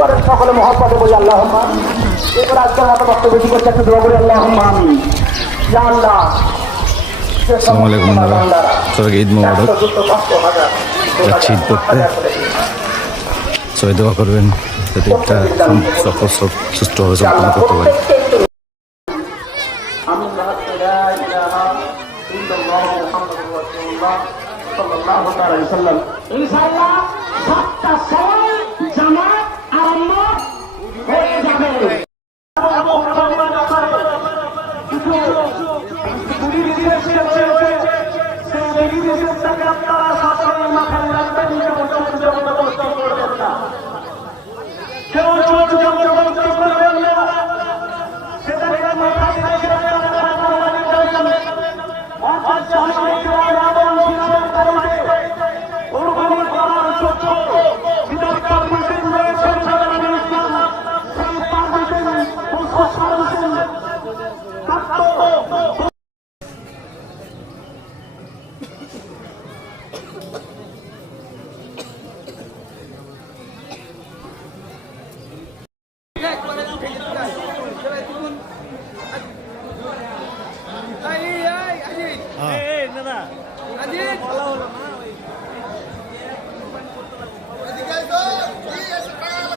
করেন সকলে মহব্বতে বলি আল্লাহুম্মা আমিন। এরপর আজকের মতো বক্তব্য বেশি করতে একটু দোয়া করি আল্লাহুম্মা আমিন। ইয়া আল্লাহ, আসসালামু আলাইকুম বন্ধুরা, সবাইকে ঈদ মোবারক। যাচ্ছি ঈদ করতে, সবাই দোয়া করবেন যাতে ঈদটা সফল সুষ্ঠুভাবে সম্পন্ন করতে পারি। ইনশাআল্লাহ 7টার সময় জামাত আরম্ভ হয়ে যাবে। দাদা